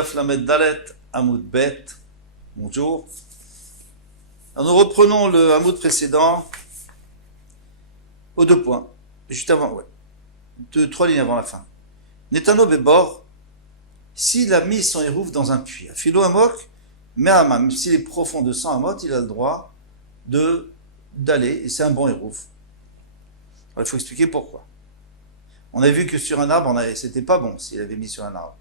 Daf Lamed Dalet Hamoud Bet. Bonjour. Alors nous reprenons le Hamoud précédent aux deux points, juste avant, trois lignes avant la fin. Netano Bebor, s'il a mis son hérouf dans un puits, Philo Amok, mais même s'il est profond de 100 amot, il a le droit d'aller, et c'est un bon hérouf. Alors il faut expliquer pourquoi. On a vu que sur un arbre, c'était pas bon s'il avait mis sur un arbre.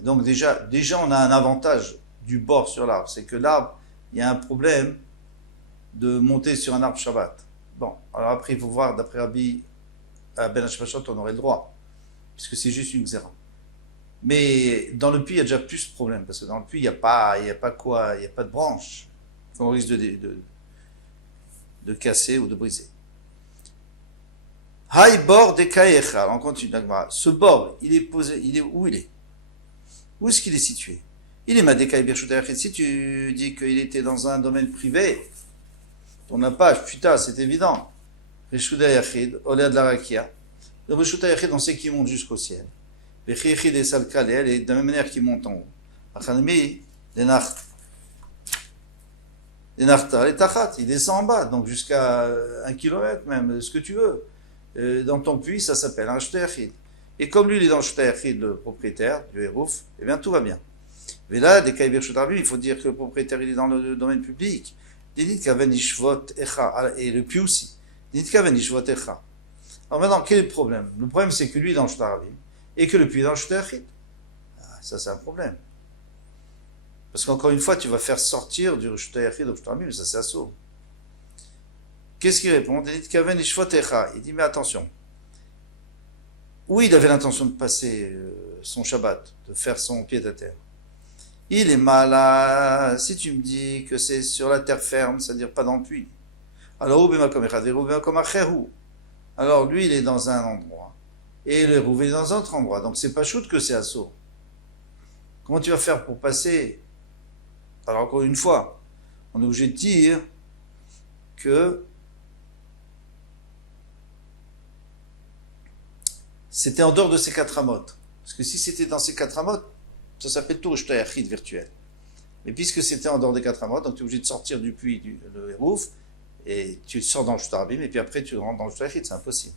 Donc déjà on a un avantage du bord sur l'arbre, c'est que l'arbre, il y a un problème de monter sur un arbre Shabbat. Bon, alors après il faut voir, d'après Rabbi Ben Hashmashot, on aurait le droit, puisque c'est juste une xéra. Mais dans le puits, il y a déjà plus de problème, parce que dans le puits, il n'y a pas de branche, qu'on risque de casser ou de briser. Haï bord de Kaecha, on continue. Ce bord, il est posé, où il est? Où est-ce qu'il est situé? Il est Madekaï Birchouta Yachid. Si tu dis qu'il était dans un domaine privé, on n'a pas, putain, c'est évident. Birchouta Yachid, Olea de la Rakia. Le Birchouta Yachid, on sait qu'il monte jusqu'au ciel. Birchouta Yachid et Salkalel, et de la même manière qu'il monte en haut. Achanemi, les Nartar, les Tachat, il descend en bas, donc jusqu'à 1 kilomètre même, ce que tu veux. Dans ton puits, ça s'appelle un Birchouta Yachid. Et comme lui, il est dans le Birchouta Yachid, le propriétaire du hérouf, eh bien tout va bien. Mais là, des Kaï Birchouta Yachid, il faut dire que le propriétaire, il est dans le domaine public. Et le puits aussi. Alors maintenant, quel est le problème? Le problème, c'est que lui est dans le Birchouta Yachid et que le puits est dans le Birchouta Yachid. Ça, c'est un problème. Parce qu'encore une fois, tu vas faire sortir du Birchouta Yachid au Birchouta Yachid, mais ça, c'est assaut. Qu'est-ce qu'il répond? Il dit, mais attention. Oui, il avait l'intention de passer son Shabbat, de faire son pied à terre. Il est malade. Si tu me dis que c'est sur la terre ferme, c'est-à-dire pas dans le puits. Alors, lui, il est dans un endroit. Et le hérouf est dans un autre endroit. Donc, c'est pas shoot que c'est assaut. Comment tu vas faire pour passer? Alors, encore une fois, on est obligé de dire que c'était en dehors de ces 4 amotes. Parce que si c'était dans ces 4 amotes, ça s'appelle tout Birchouta Yachid virtuel. Mais puisque c'était en dehors des 4 amotes, donc tu es obligé de sortir du puits le hérouf, et tu sors dans le Birchouta Yachid, et puis après tu rentres dans le Birchouta Yachid, c'est impossible.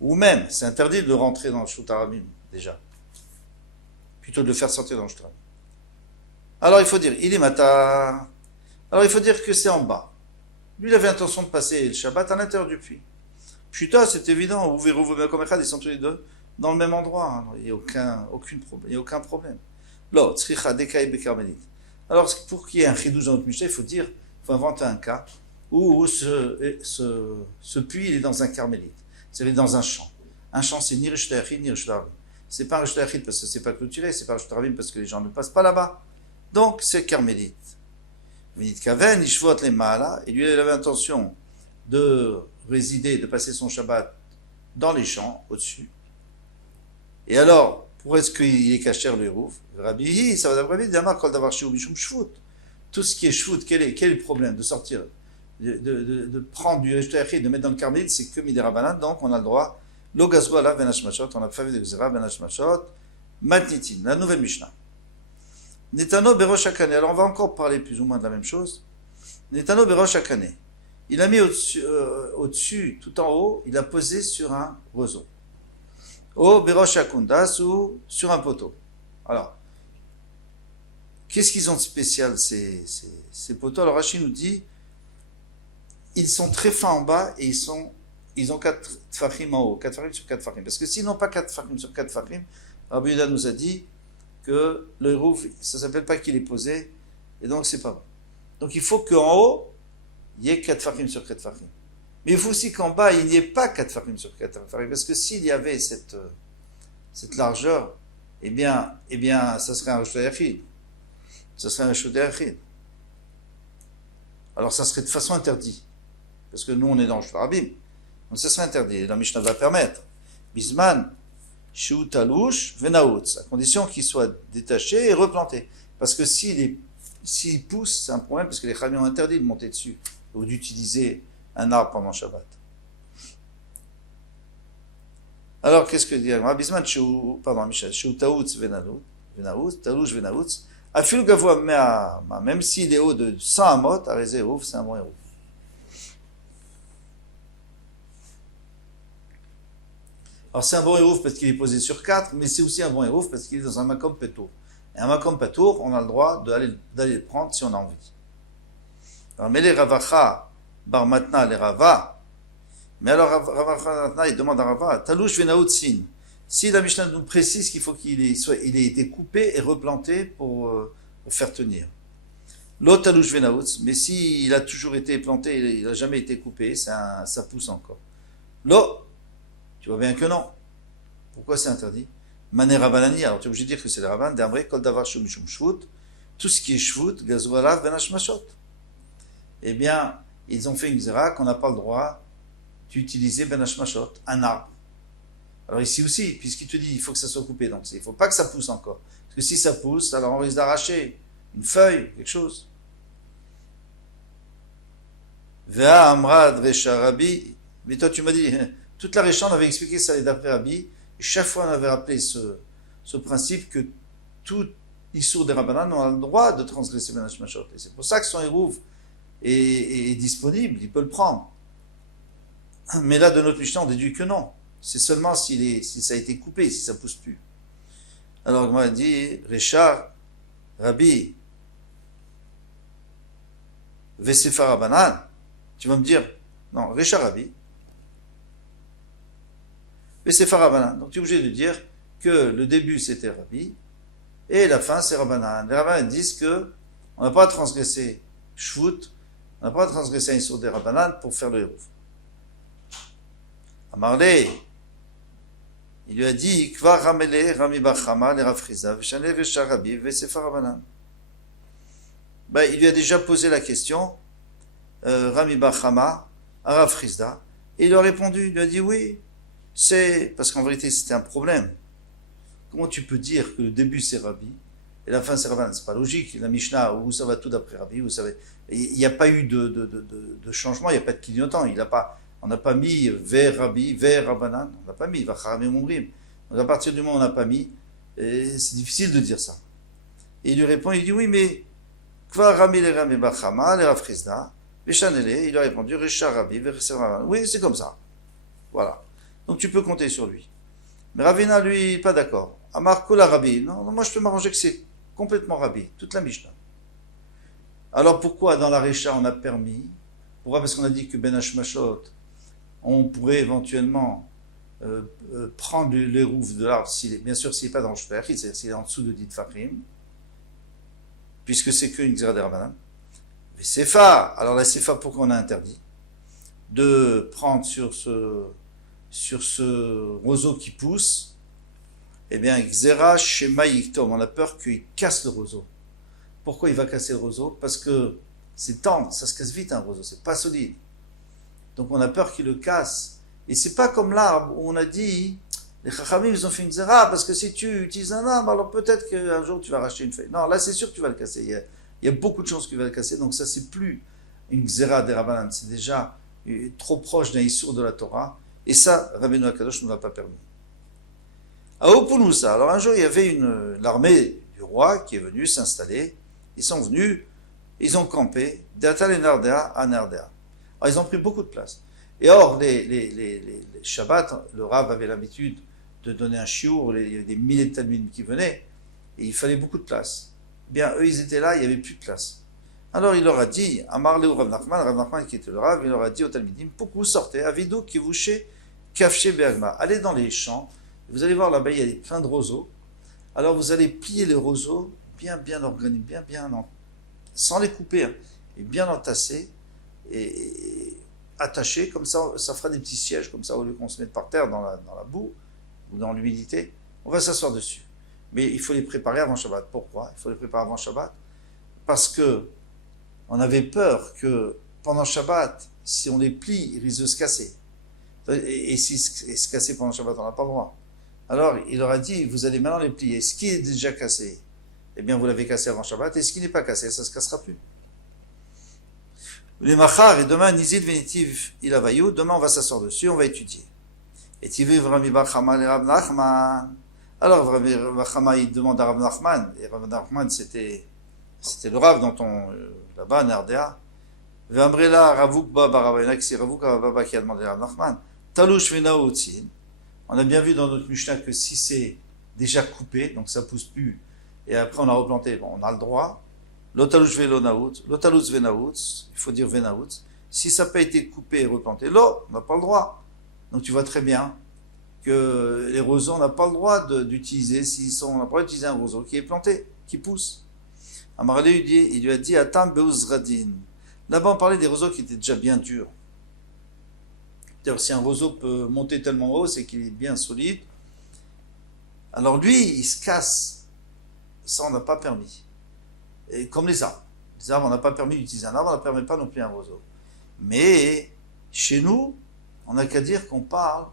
Ou même, c'est interdit de rentrer dans le Birchouta Yachid, déjà. Plutôt de le faire sortir dans le Birchouta Yachid. Alors il faut dire, il est mata. Alors il faut dire que c'est en bas. Lui, il avait l'intention de passer le Shabbat à l'intérieur du puits. Putain, c'est évident, vous verrez, ils sont tous les deux dans le même endroit, il n'y a aucun problème. Alors, pour qu'il y ait un chidouj dans notre Mishnah, il faut inventer un cas où ce puits il est dans un carmélite, c'est-à-dire dans un champ. Un champ, c'est ni Birchouta Yachid, ni Birchouta Rabim. C'est pas un Birchouta Yachid parce que c'est pas clôturé, c'est pas un Birchouta Rabim parce que les gens ne passent pas là-bas. Donc, c'est carmélite. Et lui, il avait l'intention de résider, de passer son Shabbat dans les champs, au-dessus. Et alors, pour est-ce qu'il est cachère le hérouf? Rabbi, ça va d'après lui, tout ce qui est shvut, quel est le problème de sortir, de prendre du Birchouta Yachid, de mettre dans le carmélite, c'est que midirabanan, donc on a le droit, l'ogazgo ala ben hashmashot, on a pas vu de xéra ben hashmashot, matnitin, la nouvelle Mishnah. Netano berosh hakane, alors on va encore parler plus ou moins de la même chose. Netano berosh hakane. Il a mis au-dessus, tout en haut, il a posé sur un roseau. Au Berosh Akundas ou sur un poteau. Alors, qu'est-ce qu'ils ont de spécial ces poteaux? Alors Rachid nous dit, ils sont très fins en bas et ils ont 4 tfachim en haut, 4 tfachim sur 4 tfachim. Parce que s'ils n'ont pas 4 tfachim sur 4 tfachim, Rabbi Yehuda nous a dit que le hérouf, ça ne s'appelle pas qu'il est posé, et donc c'est pas bon. Donc il faut qu'en haut, il y ait 4 tfachim sur 4 tfachim. Mais il faut aussi qu'en bas, il n'y ait pas 4 tfachim sur 4 tfachim. Parce que s'il y avait cette largeur, eh bien, ça serait un Birchouta Yachid. Ça serait un Birchouta Yachid. Alors ça serait de façon interdite. Parce que nous, on est dans le Birchouta Rabim. Donc ça serait interdit. La Mishnah va permettre. Bisman, Shu Talouch, Venaoutz. À condition qu'il soit détaché et replanté. Parce que s'il pousse, c'est un problème, parce que les Chachamim ont interdit de monter dessus. Ou d'utiliser un arbre pendant Shabbat. Alors, qu'est-ce que dit Agmara? Bisman, pardon, Michel, Sheu Taoutz Venaoutz, Talouche Venaoutz, Afil Gavoa Mea, même s'il est haut de 100 amot, Arézé Erouf, c'est un bon Erouf. Alors, c'est un bon Erouf parce qu'il est posé sur 4, mais c'est aussi un bon Erouf parce qu'il est dans un Makom Petour. Et un Makom Petour, on a le droit d'aller le prendre si on a envie. Alors, mais les Ravacha, Bar Matna, les Rava, mais alors Ravacha, il demande à Rava, Talouche Venaout Sin. Si la Mishnah nous précise qu'il faut qu'il ait été coupé et replanté pour faire tenir. L'autre Talouche Venaout, mais s'il a toujours été planté, il n'a jamais été coupé, ça pousse encore. L'autre, tu vois bien que non. Pourquoi c'est interdit? Mané Rabanani, alors tu es obligé de dire que c'est le Rabban, d'Amré, Kol Davar Shum Shvut, tout ce qui est Shvut, Gazoualav, Benashmashot. Eh bien, ils ont fait une zera qu'on n'a pas le droit d'utiliser Benashmashot, un arbre. Alors ici aussi, puisqu'il te dit il faut que ça soit coupé, donc il ne faut pas que ça pousse encore. Parce que si ça pousse, alors on risque d'arracher une feuille, quelque chose. Vea Amrad Recha Rabbi, mais toi tu m'as dit, toute la Recha, on avait expliqué ça d'après Rabbi, et chaque fois on avait rappelé ce principe que tout Issour des Rabbanan a le droit de transgresser Benash Mashot. Et c'est pour ça que son Hérouv est disponible, il peut le prendre. Mais là, de notre Mishnah, on déduit que non. C'est seulement si ça a été coupé, si ça ne pousse plus. Alors, moi, dit, Richard, Rabbi, Vesefa Rabbanan, tu vas me dire, non, Richard Rabbi, Vesefa Rabbanan. Donc, tu es obligé de dire que le début, c'était Rabbi, et la fin, c'est Rabbanan. Les Rabbanan disent que on n'a pas à transgresser Shvut, on n'a pas à transgresser un Issour des Rabbanan pour faire le Hérouv. Amarle, il lui a dit, Kva Ramele, Rami Bachama, les Rafriza, Veshane Vesharabi, Vesefa Rabbanan. Ben, il lui a déjà posé la question, Rami Bachama, à Rafrizda, et il lui a répondu, il lui a dit oui, c'est, parce qu'en vérité c'était un problème. Comment tu peux dire que le début c'est Rabbi, et la fin c'est Rabbanan? C'est pas logique, la Mishnah, où ça va tout d'après Rabbi, vous savez, il n'y a pas eu de changement, il n'y a pas de clignotant, on n'a pas mis vers Rabbi, vers Rabbanan, on n'a pas mis, Vacharami Mumrim. Donc à partir du moment où on n'a pas mis, c'est difficile de dire ça. Et il lui répond, il dit oui, mais Kva Rami le Rami Bachama, le Rafrizda, Veshanele, il lui a répondu, Richard Rabbi, Rabbanan. Oui, c'est comme ça. Voilà. Donc tu peux compter sur lui. Mais Ravina, lui, pas d'accord. Amar Kola Rabbi. Non, moi je peux m'arranger que c'est complètement Rabbi, toute la Mishnah. Alors pourquoi dans la Recha on a permis? Pourquoi? Parce qu'on a dit que Ben Hashmashot, on pourrait éventuellement prendre les rouves de l'arbre, bien sûr s'il n'est pas dans le shper, c'est-à-dire s'il est en dessous de dit Fahim, puisque c'est qu'une Xera des Rabbanan. Mais Sefa, alors la Sefa, pourquoi on a interdit de prendre sur ce roseau qui pousse? Eh bien, Xera Shema Yiktom, on a peur qu'il casse le roseau. Pourquoi il va casser le roseau? Parce que c'est tendre, ça se casse vite un roseau, c'est pas solide. Donc on a peur qu'il le casse. Et c'est pas comme l'arbre où on a dit, les Chachamim ils ont fait une zera, parce que si tu utilises un arbre, alors peut-être qu'un jour tu vas racheter une feuille. Non, là c'est sûr que tu vas le casser. Il y a beaucoup de chances que tu vas le casser. Donc ça c'est plus une zera des Rabbanan, c'est déjà trop proche d'un Issour de la Torah. Et ça, Rabbeinu Akadosh ne l'a pas permis. À Opunoussa, alors un jour il y avait l'armée du roi qui est venue s'installer. Ils sont venus, ils ont campé, d'Atal et Nardea à Nardea. Alors, ils ont pris beaucoup de place. Et or, les Shabbats, le Rav avait l'habitude de donner un chiour, il y avait des milliers de Talmudim qui venaient, et il fallait beaucoup de place. Bien, eux, ils étaient là, il n'y avait plus de place. Alors, il leur a dit, Amarle ou Rav Nachman qui était le Rav, il leur a dit aux Talmudim, pourquoi vous sortez, Avido Kivouché, Kafché Bergma, allez dans les champs, vous allez voir là-bas, il y a plein de roseaux. Alors, vous allez plier les roseaux, bien organisés, sans les couper, hein, et bien entassés, et attachés, comme ça fera des petits sièges, comme ça, au lieu qu'on se mette par terre dans la boue, ou dans l'humidité, on va s'asseoir dessus. Mais il faut les préparer avant Shabbat. Pourquoi? Il faut les préparer avant Shabbat, parce que on avait peur que pendant Shabbat, si on les plie, ils risquent de se casser. Et si se casser pendant Shabbat, on n'a pas le droit. Alors, il leur a dit, vous allez maintenant les plier. Ce qui est déjà cassé, eh bien, vous l'avez cassé avant Shabbat, et ce qui n'est pas cassé, ça ne se cassera plus. Les machar, et demain, Nizid Venitiv Ilavayou, demain on va s'asseoir dessus, on va étudier. Et tu veux Rabbi Bar Chama et Rav Nachman. Alors Rabbi Bar Chama il demande à Rav Nachman, et Rav Nachman c'était le Rav dont on là-bas, Nardea. V'amrela Ravuk Ba Baravayna, c'est Ravuk Baba qui a demandé à Rav Nachman. Talouch Venaotzin. On a bien vu dans notre Mishnah que si c'est déjà coupé, donc ça pousse plus, et après on a replanté, bon, on a le droit. L'otalouch venaout, l'otalouch venaout, il faut dire venaout. Si ça n'a pas été coupé et replanté, là, on n'a pas le droit. Donc tu vois très bien que les roseaux, on n'a pas le droit d'utiliser, on n'a pas le droit d'utiliser un roseau qui est planté, qui pousse. Amarale il lui a dit Atam beuzradin. Là-bas on parlait des roseaux qui étaient déjà bien durs. C'est-à-dire si un roseau peut monter tellement haut, c'est qu'il est bien solide. Alors lui, il se casse. Ça, on n'a pas permis. Et comme les arbres. Les arbres, on n'a pas permis d'utiliser un arbre, on ne permet pas non plus un roseau. Mais chez nous, on n'a qu'à dire qu'on parle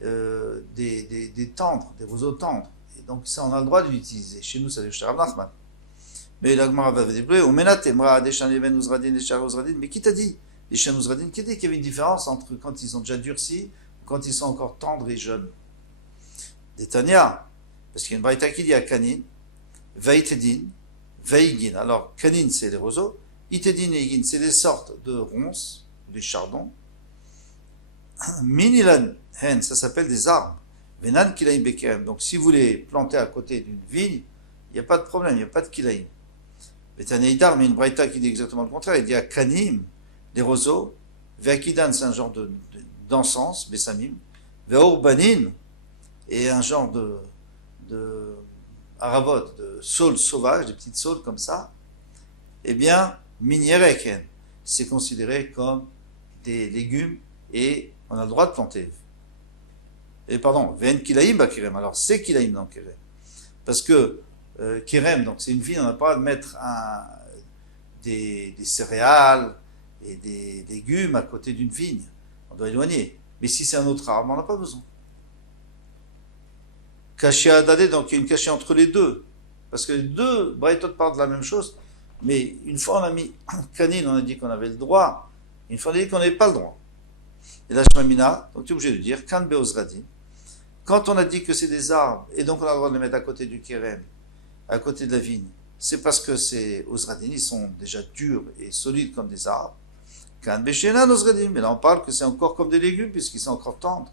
des tendres, des roseaux tendres. Et donc ça, on a le droit de l'utiliser. Chez nous, ça c'est le Rav Nachman. Mais l'Agmara va dire, mais qui t'a dit les Shem Uzradin, qui dit qu'il y avait une différence entre quand ils ont déjà durci, ou quand ils sont encore tendres et jeunes. Des Tanya, parce qu'il y a une braïta qui dit à Kanin, Veitedin, Veigin. Alors, Kanin, c'est les roseaux, Itedin et Igin, c'est des sortes de ronces, des chardons. Minilan, Hen, ça s'appelle des arbres. Venan Kilaim Bekerem. Donc, si vous les plantez à côté d'une vigne, il n'y a pas de problème, il n'y a pas de Kilaim. Betaneidar, mais une braïta qui dit exactement le contraire, il dit à Kanim, les roseaux, Veakidan, c'est un genre d'encens, Bessamim, Veorbanin, et un genre de aravot, de saules sauvages, des petites saules comme ça, eh bien, Miniereken, c'est considéré comme des légumes et on a le droit de planter. Et pardon, Ven Kilaim Bakirem, alors c'est Kilaim dans Kerem. Parce que Kerem, donc c'est une vigne, on n'a pas le droit de mettre des céréales et des légumes à côté d'une vigne. On doit éloigner. Mais si c'est un autre arbre, on n'a pas besoin. Caché à Dadé, donc il y a une cachée entre les deux. Parce que les deux, Braïtot parlent de la même chose. Mais une fois on a mis Kanin, on a dit qu'on avait le droit. Une fois on a dit qu'on n'avait pas le droit. Et là, Shmamina, donc tu es obligé de dire Kan Beozradin. Quand on a dit que c'est des arbres, et donc on a le droit de les mettre à côté du Kerem, à côté de la vigne, c'est parce que ces Ozradin, ils sont déjà durs et solides comme des arbres. Kan Beshenan Ozradin, mais là on parle que c'est encore comme des légumes puisqu'ils sont encore tendres.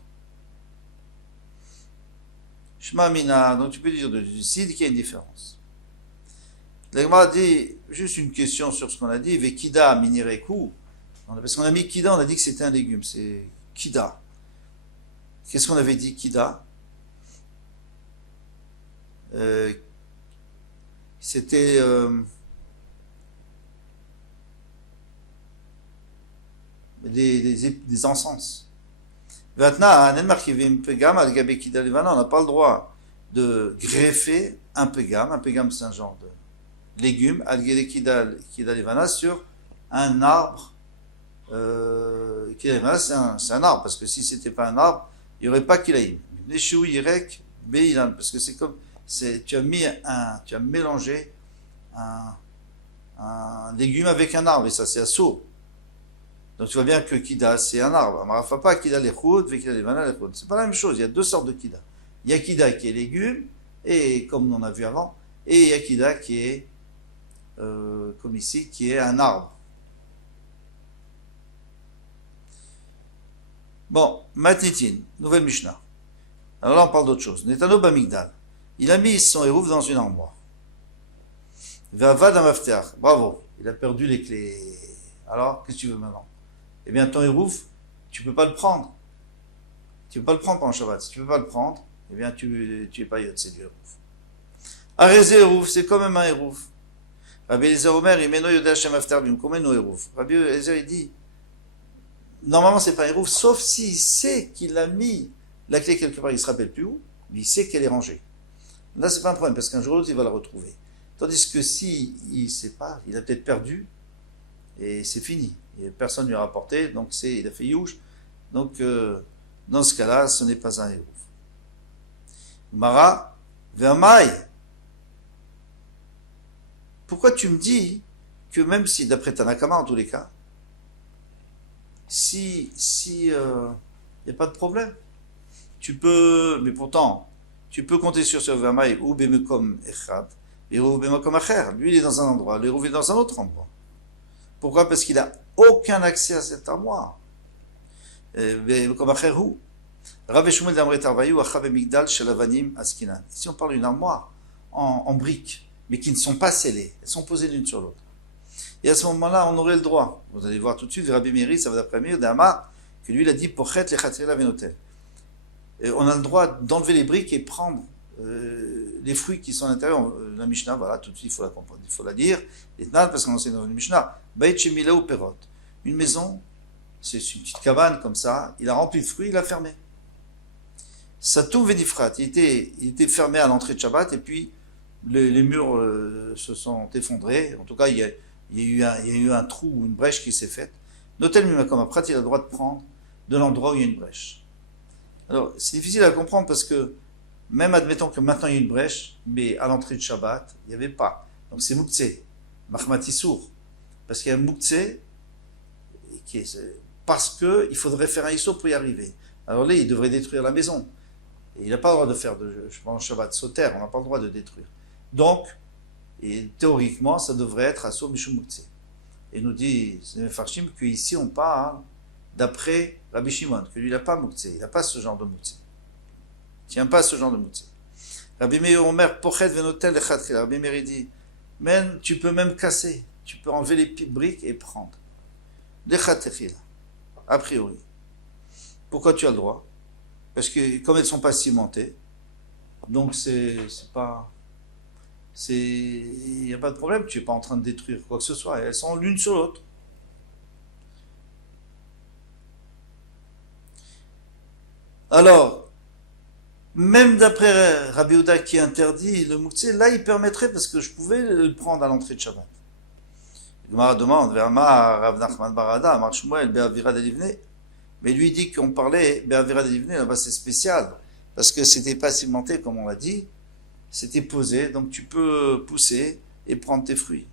Shmamina, donc tu peux dire de Lucide qu'il y a une différence. L'Agma dit, juste une question sur ce qu'on a dit, Vekida Minireku, parce qu'on a mis Kida, on a dit que c'était un légume, c'est Kida. Qu'est-ce qu'on avait dit Kida C'était des encens. Maintenant, on n'a pas le droit de greffer un pégame. Un pégame, c'est un genre de légume, sur un arbre. C'est un arbre, parce que si c'était pas un arbre, il n'y aurait pas kilaïm. Parce que c'est comme, tu as mélangé un légume avec un arbre, et ça c'est assaut. Donc tu vois bien que Kida, c'est un arbre. Pas Kida l'Echoud, Kida l'Echoud. C'est pas la même chose, il y a deux sortes de Kida. Il y a Kida qui est légume, et comme on a vu avant, et il y a Kida qui est, comme ici, qui est un arbre. Bon, Matnitin, nouvelle Mishnah. Alors là on parle d'autre chose. Netano Bamigdal. Il a mis son hérouf dans une armoire. Vavad Amafter. Bravo, il a perdu les clés. Alors, qu'est-ce que tu veux maintenant? Eh bien, ton hérouf, tu ne peux pas le prendre. Tu ne peux pas le prendre pendant Shabbat. Si tu ne peux pas le prendre, eh bien, tu es pas yot, c'est du hérouf. Arezé hérouf, c'est quand même un hérouf. Rabbi Eliezer Omer, il met no yodeh Hashem after bim, combien no hérouf? Rabbi Eliezer, il dit, normalement, c'est pas un hérouf, sauf s'il sait qu'il a mis la clé quelque part, il ne se rappelle plus où, mais il sait qu'elle est rangée. Là, c'est pas un problème, parce qu'un jour ou l'autre, il va la retrouver. Tandis que si il ne sait pas, il a peut-être perdu, et c'est fini. Et personne ne lui a rapporté, donc il a fait youch. Donc, dans ce cas-là, ce n'est pas un hérouf. Mara, Vermaï. Pourquoi tu me dis que même si, d'après Tanakama, en tous les cas, si, n'y a pas de problème, mais pourtant, tu peux compter sur ce Vamaï ou Bemekom Echad, et ou Bemekom Acher. Lui, il est dans un endroit, le Rouv est dans un autre endroit. Pourquoi? Parce qu'il n'a aucun accès à cette armoire. Bemekom Acher où? Rav Shmuel d'Amret Arvaïou, Achav Migdal, Shalavanim, Askinan. Ici, on parle d'une armoire en briques, mais qui ne sont pas scellées. Elles sont posées l'une sur l'autre. Et à ce moment-là, on aurait le droit. Vous allez voir tout de suite, Rabbi Meiri, ça va d'après Meir d'Ama, que lui, il a dit, Pochet lechatrila venotel. On a le droit d'enlever les briques et prendre les fruits qui sont à l'intérieur. La Mishnah, voilà, tout de suite, il faut la comprendre, il faut la dire. Et parce qu'on enseigne dans une Mishnah, Beit Shemila ou Perot. Une maison, c'est une petite cabane comme ça, il a rempli de fruits, il a fermé. Satou Vedifrat, il était fermé à l'entrée de Shabbat, et puis les murs se sont effondrés. En tout cas, il y a eu un trou ou une brèche qui s'est faite. Notel Mimakom, après, il a le droit de prendre de l'endroit où il y a une brèche. Alors, c'est difficile à comprendre parce que, même admettons que maintenant il y a une brèche, mais à l'entrée de Shabbat, il n'y avait pas. Donc c'est Mouktsé, Mahmatissour. Parce qu'il y a un Mouktsé, parce qu'il faudrait faire un Issur pour y arriver. Alors là, il devrait détruire la maison. Et il n'a pas le droit de faire, je pense, Shabbat sauter, on n'a pas le droit de détruire. Donc, et théoriquement, ça devrait être Asur Mishum Mouktsé. Et nous dit, c'est Farshim, qu'ici on parle d'après Rabbi Shimon, que lui il n'a pas Mouktsé, il n'a pas ce genre de Mouktsé. Il tient pas ce genre de Mouktsé. Rabbi Meir Omer, Pochet Venotel Lechatchila. Rabbi Meir dit, même, tu peux même casser, tu peux enlever les briques et prendre. Lechatchila, a priori. Pourquoi tu as le droit? Parce que comme elles ne sont pas cimentées, donc il n'y a pas de problème, tu n'es pas en train de détruire quoi que ce soit, elles sont l'une sur l'autre. Alors, même d'après Rabbi Yehuda qui interdit le Mouktsé, là il permettrait parce que je pouvais le prendre à l'entrée de Shabbat. Le Gemara demande, Rav Nachman Barada, Amar Shmuel, Be'avira d'Elivne. Mais lui dit qu'on parlait Be'avira d'Elivne, là-bas c'est spécial, parce que c'était pas cimenté comme on l'a dit, c'était posé, donc tu peux pousser et prendre tes fruits.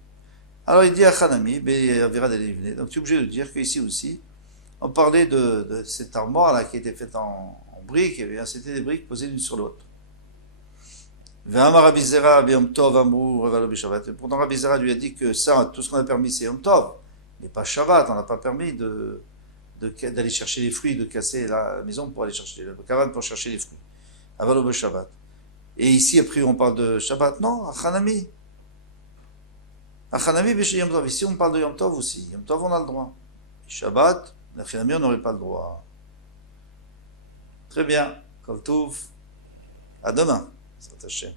Alors il dit à Hanami, Be'avira d'Elivne, donc tu es obligé de dire qu'ici aussi, on parlait de cette armoire là qui était faite en briques, et bien c'était des briques posées l'une sur l'autre. Pourtant Rabbi Zera lui a dit que ça, tout ce qu'on a permis c'est Yom Tov, mais pas Shabbat, on n'a pas permis d'aller chercher les fruits, de casser la maison pour aller chercher la cabane pour chercher les fruits. Avalo Shabbat. Et ici, après, on parle de Shabbat. Non, Achanami. Achanami, Yom Tov. Ici, on parle de Yom Tov aussi. Yom Tov, on a le droit. Shabbat, Achanami, on n'aurait pas le droit. Très bien. Kol Tov. À demain. C'est attaché.